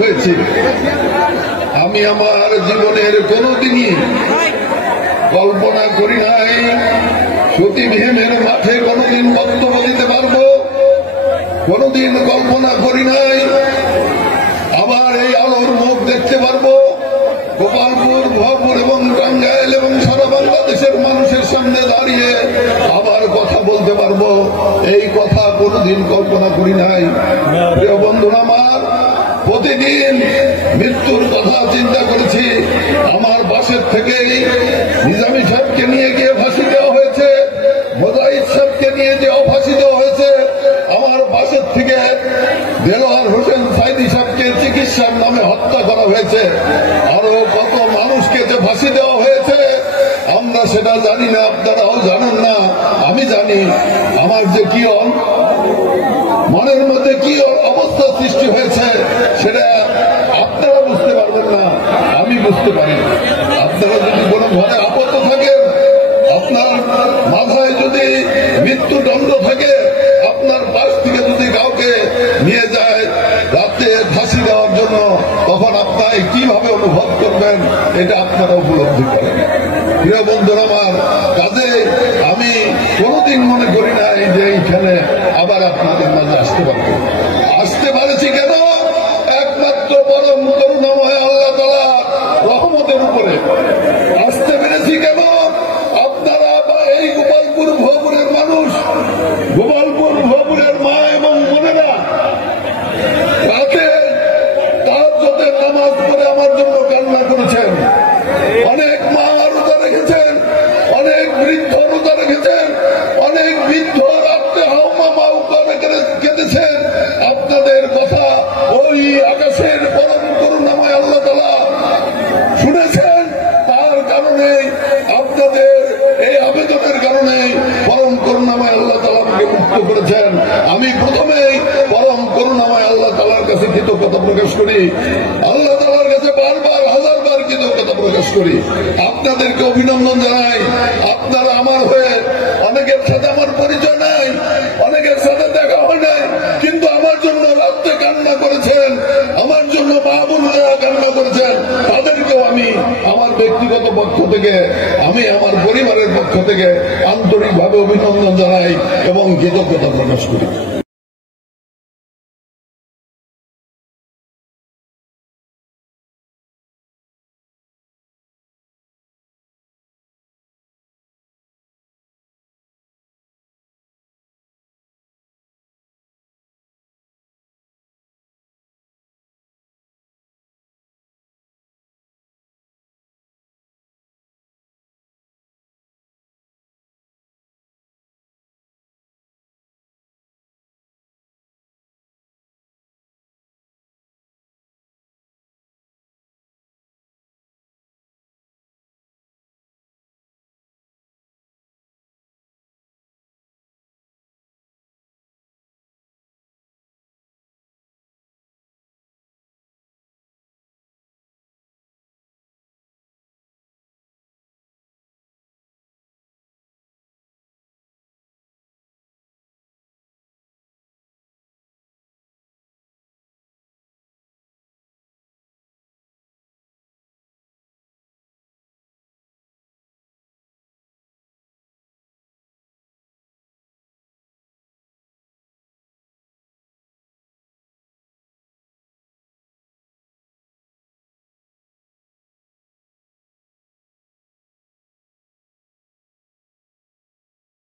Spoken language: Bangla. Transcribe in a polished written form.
হয়েছি। আমি আমার জীবনের কোনোদিনই কল্পনা করি নাই সতী ভীমের মাঠে কোনোদিন বক্তব্য দিতে পারবো, কোনোদিন কল্পনা করি নাই আবার এই আলোর মুখ দেখতে পারবো, গোপালপুর, ভরপুর এবং টাঙ্গাইল এবং সারা বাংলাদেশের মানুষের সামনে দাঁড়িয়ে আবার কথা বলতে পারবো। এই কথা কোনোদিন কল্পনা করি নাই। প্রিয় বন্ধুরা আমার, প্রতিদিন মৃত্যুর কথা চিন্তা করেছি। আমার পাশের থেকেই নিজামী সাহেবকে নিয়ে গিয়ে ফাঁসি দেওয়া হয়েছে, মোজাহিদ সাহেবকে নিয়ে যে ফাঁসি দেওয়া হয়েছে, আমার পাশের থেকে দেলোয়ার হোসেন সাইদি সাহেবকে চিকিৎসার নামে হত্যা করা হয়েছে, আরো কত মানুষকে যে ফাঁসি দেওয়া হয়েছে আমরা সেটা জানি না, আপনারাও জানেন না, আমি জানি। আমার যে কি মনের মধ্যে কি অবস্থা সৃষ্টি হয়েছে সেটা আপনারা বুঝতে পারবেন না, আমি বুঝতে পারি। আপনারা যদি কোনো ঘরে আপাতত থাকেন, আপনার মাথায় যদি মৃত্যুদণ্ড থাকে, আপনার পাশ থেকে যদি কাউকে নিয়ে যায় রাতে ফাঁসি দেওয়ার জন্য, তখন আপনারা কিভাবে অনুভব করবেন এটা আপনারা উপলব্ধি করেন। প্রিয় বন্ধুরা আমার, কাজে আমি কোনোদিন মনে করি নাই যে এইখানে আবার আপনাদের মাঝে আসতে পারবো। আসতে পারেছি কেন? একমাত্র পরম করুণাময় আল্লাহ তাআলার রহমতের উপরে আসতে পেরেছি। কেন? আপনারা বা এই গোপালপুর ভোপুরের মানুষ, গোপালপুর ভোপুরের মা এবং বোনেরা রাতে তাহাজ্জুদের নামাজ পড়ে আমার জন্য কান্না করেছেন। অনেক মা রোজা রেখেছেন, অনেক বৃদ্ধ রোজা রেখেছেন, অনেক বৃদ্ধ রাত্রে হাউমা মাউ করে কেঁদেছেন। আপনাদের কথা ওই আকাশের পরম করুণাময় আল্লাহ তাআলা শুনেছেন। তার কারণে আপনাদের এই আবেদনের কারণে পরম করুণাময় আল্লাহ তাআলা আমাকে মুক্ত করেছেন। আমি প্রথমেই পরম করুণাময় আল্লাহ তাআলার কাছে কৃতজ্ঞতা প্রকাশ করি, আল্লাহ তাআলার কাছে বারবার হাজারবার কৃতজ্ঞতা প্রকাশ করি। আপনাদেরকে অভিনন্দন জানাই। আপনারা আমার হয়ে, অনেকের সাথে আমার পরিচয় নাই, অনেকের সাথে দেখা হয় নাই, কিন্তু আমার জন্য রাত্রে কান্না করেছেন, আমার জন্য মা বোনেরা কান্না করেছেন। তাদেরকেও আমি আমার ব্যক্তিগত পক্ষ থেকে, আমি আমার পরিবারের পক্ষ থেকে আন্তরিকভাবে অভিনন্দন জানাই এবং কৃতজ্ঞতা প্রকাশ করি।